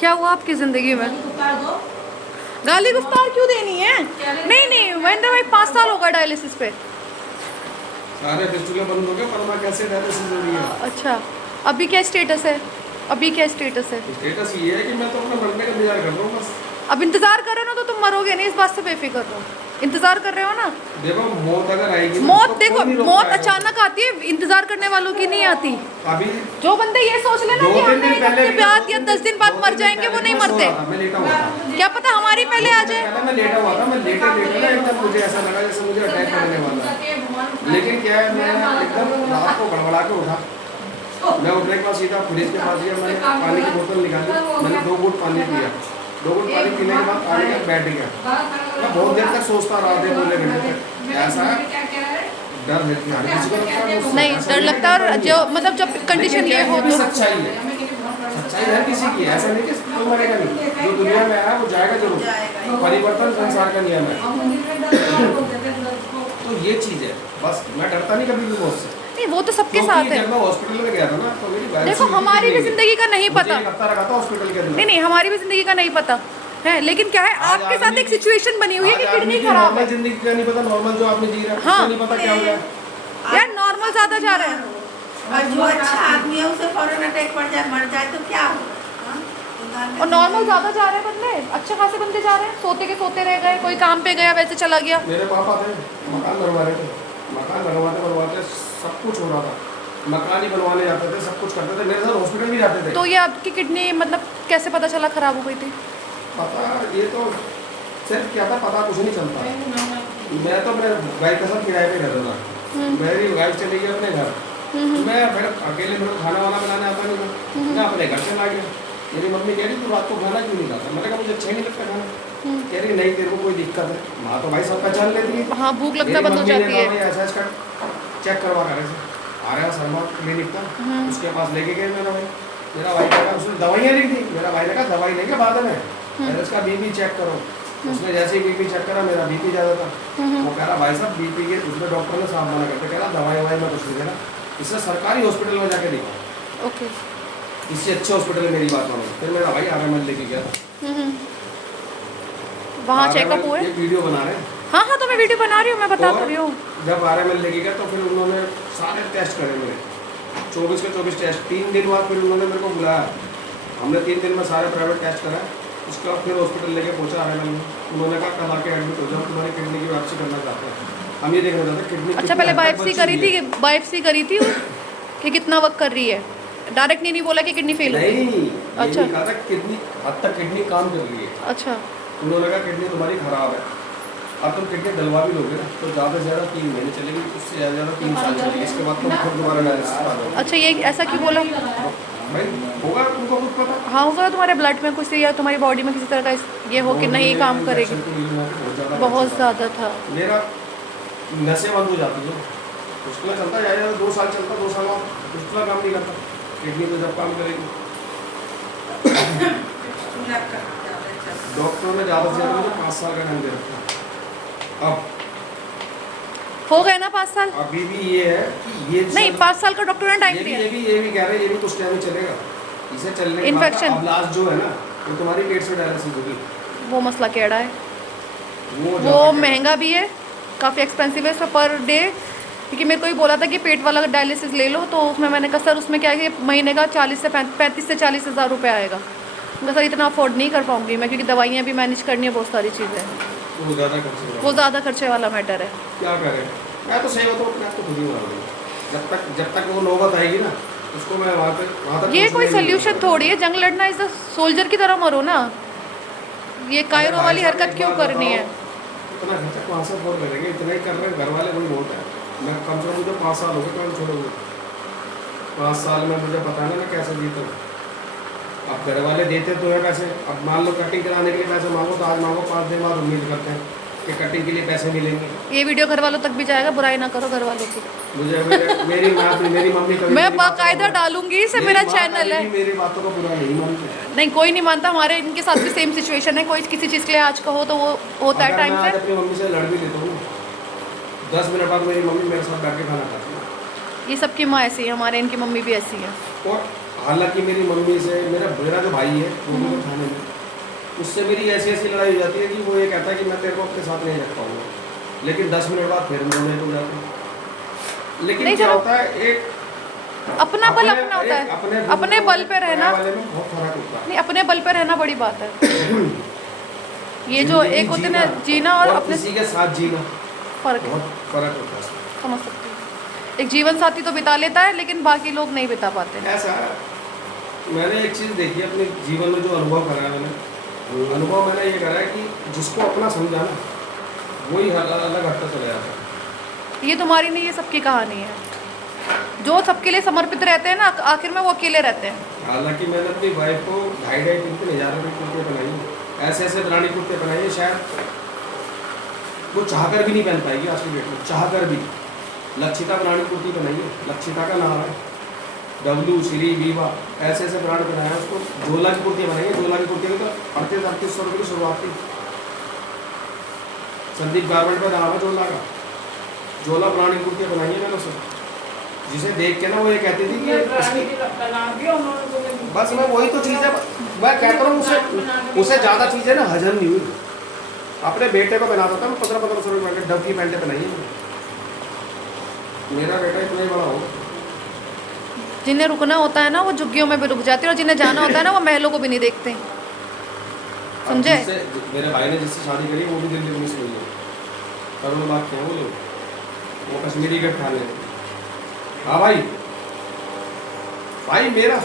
क्या हुआ आपकी ज़िंदगी में? गाली गुफ्तार क्यों देनी है? नहीं नहीं, वैसे भाई 5 साल होगा डायलिसिस पे। सारे फिस्टुले बंद हो गए पर मैं कैसे डायलिसिस हो रही है। अच्छा, अभी क्या स्टेटस है? अभी क्या स्टेटस है? स्टेटस ये है कि मैं तो अपना मरने का इंतजार कर रहा हूँ बस। अब इंतजार कर रहे हो ना तो तुम मरोगे नहीं, इस बात से बेफिक्र रहो। इंतजार कर रहे हो ना। देखो मौत अगर आएगी मौत तो देखो, कोई नहीं रोक मौत पाएगा। अचानक आती है, इंतजार करने वालों की नहीं आती। अभी जो बंदे ये सोच लेना कि 2-3 हम दिन एक पहले हफ्ते बाद या 10 दिन बाद मर जाएंगे, वो नहीं मरते। मैं लेटा हुआ था। क्या पता हमारी पहले आ जाए। पहले मैं लेटा हुआ था, मैं लेटे लेटे ना एकदम मुझे ऐसा लगा जैसे मुझे अटैक करने वाला है। लेकिन क्या है, मैं एकदम रात को गड़बड़ा के उठा। मैं उठने के बाद सीधा फ्रिज के पास गया, मैंने पानी की बोतल निकाली, मैंने 2 घूंट पानी पिया। 2 घूंट पानी पीने के बाद पानी का बैठ गया। मैं बहुत देर तक सोचता रहा, आधे पौने घंटे तक। ऐसा डर है कि हर किसी को लगता है वो नहीं डर लगता है, और जो मतलब जब कंडीशन ये हो भी तो सच्चाई है। सच्चाई हर किसी की है, ऐसा नहीं कि कोई मरेगा नहीं। जो दुनिया में आया वो जाएगा जरूर। परिवर्तन संसार का नियम है। तो ये चीज है, बस मैं डरता नहीं कभी भी मौत से। नहीं, वो तो सबके साथ है। जब मैं हॉस्पिटल में गया था ना तो मेरी बायोप्सी देखो हमारी भी जिंदगी का नहीं पता। मुझे एक हफ्ता रखा था हॉस्पिटल के अंदर। नहीं नहीं, हमारी भी जिंदगी का नहीं पता है, लेकिन क्या है, आज आपके साथ आदमी एक सिचुएशन बनी हुई है कि आज आदमी किडनी की खराब है। नॉर्मल जिंदगी का नहीं पता, नॉर्मल जो आदमी जी रहा है हाँ। उसको नहीं पता क्या हो गया। यार नॉर्मल ज्यादा जा रहा है, और जो अच्छा आदमी है उसे फौरन अटैक पड़ जाए, मर जाए तो क्या हो? और नॉर्मल ज्यादा जा रहे हैं बंदे, अच्छे खासे बंदे जा रहे हैं, सोते के सोते रह गए, कोई काम पे गया वैसे चला गया। मेरे पापा थे, मकान बनवा रहे थे, मकान बनवाते सब कुछ हो रहा था, मकान ही बनवाने जाते थे, सब कुछ करते थे, मेरे साथ हॉस्पिटल भी जाते थे। तो ये आपकी किडनी मतलब कैसे पता चला खराब हो गई थी? पता ये तो सिर्फ क्या था, पता कुछ नहीं चलता। मैं तो अपने भाई के साथ किराए पे रहता था, मेरी वाइफ चली गई अपने घर, मैं फिर अकेले मेरे को खाना वाना बनाने आता नहीं था, मैं अपने घर से आ गया। मेरी मम्मी कह रही तू रात को खाना क्यों नहीं खाता? मैंने कहा मुझे अच्छा नहीं लगता खाना। कह रही नहीं तेरे को कोई दिक्कत है? माँ तो भाई सब पहचान लेती है। हाँ, भूख लगना बंद हो जाती है। ऐसा इसका चेक करवा कर आ रहा शर्मा क्लिनिक का, उसके पास लेके गए मेरा भाई का उसने दवाइयाँ लिख दी। मेरा भाई ने कहा दवाई लेंगे बाद में, पहले इसका बीपी चेक करो। उसने जैसे ही बीपी चेक करा, मेरा बीपी ज़्यादा था। वो कह रहा भाई साहब बीपी के, उसमें डॉक्टर ने साफ मना करते, कह रहा दवाई ववाई में कुछ नहीं देना, इससे सरकारी हॉस्पिटल में जाके दिखाओ। ओके, इससे अच्छे हॉस्पिटल में मेरी बात मानो। फिर मेरा भाई RML लेके गया, वहाँ चेकअप हुए। ये वीडियो बना रहे हैं। हाँ हाँ, तो मैं वीडियो बना रही हूँ, मैं बता तो रही हूँ। जब RML लेके गया तो फिर उन्होंने सारे टेस्ट करे मेरे, 24 के 24 टेस्ट। 3 दिन बाद फिर उन्होंने मेरे को बुलाया, हमने 3 दिन में सारे प्राइवेट टेस्ट करा। उसके बाद फिर हॉस्पिटल लेके पहुंचा RML में। उन्होंने कहा कल आके एडमिट हो जाओ, तुम्हारी किडनी की वापसी करना चाहते हैं। हम ये देखना चाहते हैं किडनी। अच्छा, पहले बायोप्सी करी थी कि कितना वक्त कर रही है? डायरेक्ट नहीं बोला कि किडनी फेल हो गई? नहीं, अच्छा, कहा था किडनी हद तक किडनी काम कर रही है। अच्छा, उन्होंने कहा किडनी तुम्हारी खराब है, अब तुम किडनी डलवा भी लोगे ना तो ज़्यादा से ज़्यादा 3 महीने चलेगी, उससे ज़्यादा 3 साल चलेगी, इसके बाद तुम फिर दोबारा डायलिसिस करा दो। अच्छा, ये ऐसा क्यों बोला? भाई होगा, तुमको कुछ पता। हाँ, होगा तुम्हारे ब्लड में कुछ या तुम्हारी बॉडी में किसी तरह का ये हो कि नहीं काम करेगी। बहुत ज़्यादा था मेरा, नसें बंद हो जाती है, मुश्किल चलता जाएगा, 2 साल चलता, 2 साल बाद मुश्किल काम नहीं करता, किडनी तो जब काम करेगी। डॉक्टरों ने ज़्यादा से ज़्यादा मुझे 5 साल का टाइम दे रखा। अब हो गए ना 5 साल? अभी भी ये है कि ये नहीं, 5 साल का डॉक्टर ने टाइम दिया। ये भी कह रहे हैं ये भी कुछ टाइम चलेगा, इसे चलने के बाद इन्फेक्शन अब लास्ट जो है ना वो तुम्हारी पेट से डायलिसिस होगी। वो मसला केड़ा है, वो जाके- महंगा भी है, काफ़ी एक्सपेंसिव है पर डे। क्योंकि मेरे को भी बोला था कि पेट वाला डायलिसिस ले लो, तो उसमें मैंने कहा सर उसमें क्या है कि महीने का 35 से 40 हज़ार रुपये आएगा। मैं सर इतना अफोर्ड नहीं कर पाऊँगी मैं, क्योंकि दवाइयाँ भी मैनेज करनी है, बहुत सारी चीज़ें। वो ज़्यादा खर्चे वाला मैटर है। क्या करें, मैं तो सही बताऊँ मैं तो खुद ही मार दूँगा। जब तक वो नौबत आएगी ना उसको मैं वहाँ तक ये कोई सोल्यूशन थोड़ी है, जंग लड़ना इस सोल्जर की तरह मरो ना, ये कायरों वाली हरकत क्यों करनी है? इतना खर्चा कहाँ से अफोर्ड करेंगे, इतना ही कर रहे हैं घर वाले, कोई बहुत है। मैं कम से कम मुझे 5 साल हो गए काम छोड़ोगे, 5 साल में मुझे पता है ना मैं कैसे जीता हूँ। अब घर वाले देते तो है पैसे, अब मान लो कटिंग कराने के लिए पैसे मांगो तो आज मांगो, 5 दिन बाद उम्मीद करते हैं कि कटिंग के लिए पैसे मिलेंगे। ये वीडियो घर वालों तक भी जाएगा, बुराई ना करो घर वालों की। मुझे मेरी मम्मी कभी मैं बाकायदा डालूंगी, इसे मेरा चैनल है। मेरी बातों को बुरा नहीं मानते। नहीं, कोई नहीं मानता, हमारे इनके साथ भी सेम सिचुएशन है। कोई किसी चीज़ के लिए आज कहो तो वो होता है टाइम मैं पे। अपनी मम्मी से लड़ भी लेता हूँ, 10 मिनट बाद मेरी मम्मी मेरे साथ बैठ के खाना खाती है। ये सबकी माँ ऐसी है, हमारे इनकी मम्मी भी ऐसी है। और हालांकि मेरी मम्मी से मेरा जो भाई है वो भी थाने में, उससे मेरी ऐसी ऐसी लड़ाई हो जाती है कि वो ये कहता है कि मैं तेरे को अपने साथ नहीं रख पाऊंगा, लेकिन 10 मिनट बाद फिर रोने लग जाते हैं। लेकिन नहीं, क्या चलो, होता है, एक अपना बल अपना होता है, अपने बल पे रहना, वाले में बहुत फर्क होता है। नहीं अपने बल पे रहना बड़ी बात है। ये जो जिंदगी एक होते ना जीना और अपने किसी के साथ जीना फर्क है, बहुत फर्क होता है। समझ सकती हूँ। एक जीवन साथी तो बिता लेता है लेकिन बाकी लोग नहीं बिता पाते। ऐसा मैंने एक चीज़ देखी अपने जीवन में, जो अनुभव करा है मैंने, अनुभव मैंने ये करा है कि जिसको अपना समझा ना वही अलग हटता चला जाता है। ये तुम्हारी नहीं, ये सबकी कहानी है। जो सबके लिए समर्पित रहते हैं ना, आखिर में वो अकेले रहते हैं। हालांकि मैंने अपनी वाइफ को 2,500-3,000 रुपये कुर्ते पहनाई, ऐसे ऐसे ब्रांडी कुर्ते पहनाइए, शायद वो चाहकर भी नहीं पहन पाएगी आज की डेट में, चाहकर भी। लक्षिता ब्रांडी कुर्ती पहनाइए, लक्षिता का नाम है, डब्लू, श्री, वीवा, ऐसे ऐसे ब्रांड बनाया है उसको। झोला की कुर्तियाँ बनाइए, झोला की कुर्ती में तो 3800 रुपये की शुरुआत थी। संदीप गारमेंट पर नाम है झोला का, झोला ब्रांड की कुर्तियाँ बनाइए मैंने उसे, जिसे देख के ना वो ये कहती थी कि बस मैं वही तो चीज़ है, मैं कहता हूँ उसे ज़्यादा चीज़ें ना हजम नहीं हुई। अपने बेटे को बनाता था, मैं 1500 रुपये के डब की पैंटें बनाई है। मेरा बेटा इतना ही बड़ा हो। जिन्हें रुकना होता है ना वो झुग्गियों में भी रुक जाते हैं, और जिन्हें जाना होता है ना वो महलों को भी नहीं देखते। समझे? मेरे भाई ने जिससे शादी करी वो भी दिल्ली पुलिस में है, करोड़ बात क्या वो लोग, वो कश्मीरी गेट खा ले। हाँ भाई, भाई मेरा